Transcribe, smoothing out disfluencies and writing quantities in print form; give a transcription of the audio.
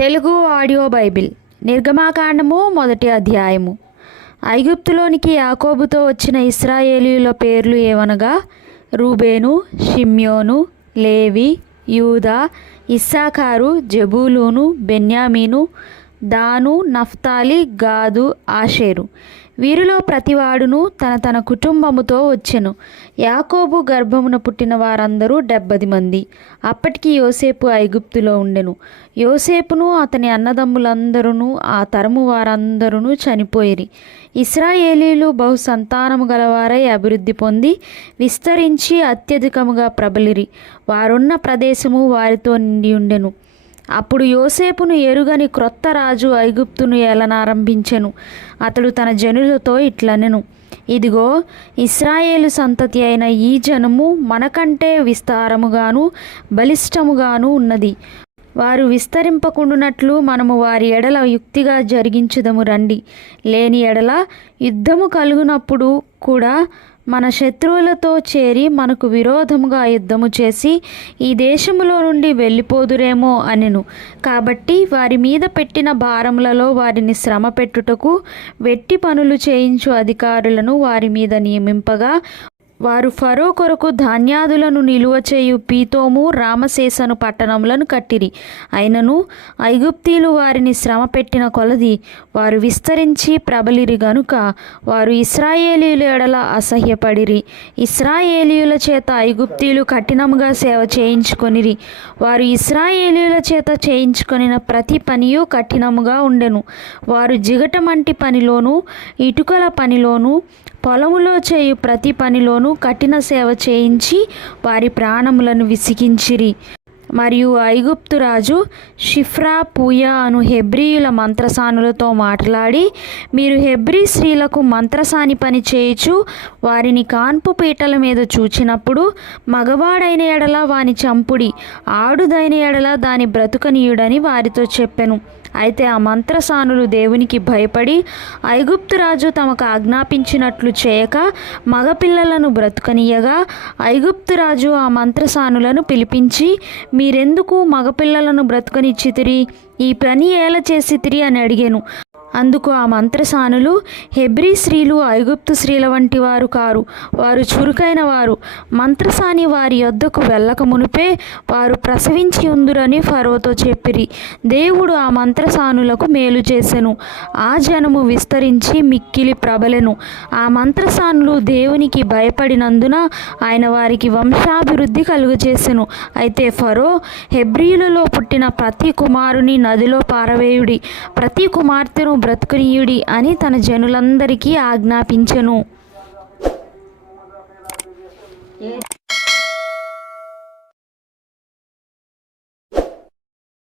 Telugu audio Bible నిర్గమాకాండము మొదటి అధ్యాయము. ఐగుప్తులోనికి యాకోబుతో వచ్చిన ఇశ్రాయేలీయుల పేర్లు ఏవనగా రూబేను, షిమ్యోను, లేవి, యూదా, ఇస్సాకారు, జెబూలూను, బెన్యామీను, దాను, నఫ్తాలి, గాదు, ఆషేరు. వీరిలో ప్రతివాడును తన తన కుటుంబముతో వచ్చెను. యాకోబు గర్భమున పుట్టిన వారందరూ 70 మంది. అప్పటికి యోసేపు ఐగుప్తులో ఉండెను. యోసేపును అతని అన్నదమ్ములందరూ ఆ తరము వారందరూ చనిపోయిరి. ఇశ్రాయేలీలు బహు సంతానము గలవారై అభివృద్ధి పొంది విస్తరించి అత్యధికముగా ప్రబలిరి. వారున్న ప్రదేశము వారితో నిండి ఉండెను. అప్పుడు యోసేపును ఎరుగని క్రొత్త రాజు ఐగుప్తును ఏలనారంభించెను. అతడు తన జనులతో ఇట్లనెను, ఇదిగో, ఇశ్రాయేలు సంతతి అయిన ఈ జనము మనకంటే విస్తారముగాను బలిష్టముగాను ఉన్నది. వారు విస్తరింపకుండునట్లు మనము వారి ఎడల యుక్తిగా జరిగించుదము రండి. లేని ఎడల యుద్ధము కలుగునప్పుడు కూడా మన శత్రువులతో చేరి మనకు విరోధముగా యుద్ధము చేసి ఈ దేశములో నుండి వెళ్ళిపోదురేమో అనెను. కాబట్టి వారి మీద పెట్టిన భారములలో వారిని శ్రమ పెట్టుటకు వెట్టి పనులు చేయించు అధికారులను వారి మీద నియమింపగా వారు ఫరో కొరకు ధాన్యాదులను నిలువ చేయు పీతోము, రామసేసను పట్టణములను కట్టిరి. అయినను ఐగుప్తీలు వారిని శ్రమ పెట్టిన కొలది వారు విస్తరించి ప్రబలిరి గనుక వారు ఇశ్రాయేలీయుల ఎడల అసహ్యపడిరి. ఇశ్రాయేలీయుల చేత ఐగుప్తీలు కఠినముగా సేవ చేయించుకొనిరి. వారు ఇశ్రాయేలీయుల చేత చేయించుకొనిన ప్రతి పనియు కఠినముగా ఉండెను. వారు జిగటమంటి పనిలోను, ఇటుకల పనిలోను, పొలములో చేయు ప్రతి పనిలోనూ కఠిన సేవ చేయించి వారి ప్రాణములను విసిగించిరి. మరియు ఐగుప్తు రాజు షిఫ్రా, పూయా అను హెబ్రీయుల మంత్రసానులతో మాట్లాడి, మీరు హెబ్రీ స్త్రీలకు మంత్రసాని పని చేయుచు వారిని కాన్పు పీటల మీద చూచినప్పుడు మగవాడైన ఎడల వాని చంపుడి, ఆడుదైన ఎడల దాని బ్రతుకనీయుడని వారితో చెప్పెను. అయితే ఆ మంత్రసానులు దేవునికి భయపడి ఐగుప్తు రాజు తమకు ఆజ్ఞాపించినట్లు చేయక మగపిల్లలను బ్రతుకనీయగా ఐగుప్తు రాజు ఆ మంత్రసానులను పిలిపించి, మీరెందుకు మగపిల్లలను బ్రతుకనిచ్చితిరి? ఈ పని ఏల చేసితిరి అని అడిగెను. అందుకు ఆ మంత్రసానులు, హెబ్రీ స్త్రీలు ఐగుప్తు స్త్రీల వంటి వారు కారు, వారు చురుకైన వారు. మంత్రసాని వారి యొద్దకు వెళ్ళక మునిపే వారు ప్రసవించి ఉందురని ఫరోతో చెప్పిరి. దేవుడు ఆ మంత్రసానులకు మేలు చేసెను. ఆ జనము విస్తరించి మిక్కిలి ప్రబలెను. ఆ మంత్రసానులు దేవునికి భయపడినందున ఆయన వారికి వంశాభివృద్ధి కలుగజేసెను. అయితే ఫరో, హెబ్రీయులలో పుట్టిన ప్రతి కుమారుని నదిలో పారవేయుడి, ప్రతి కుమార్తెను బ్రతుకునీయుడి అని తన జనులందరికీ ఆజ్ఞాపించెను.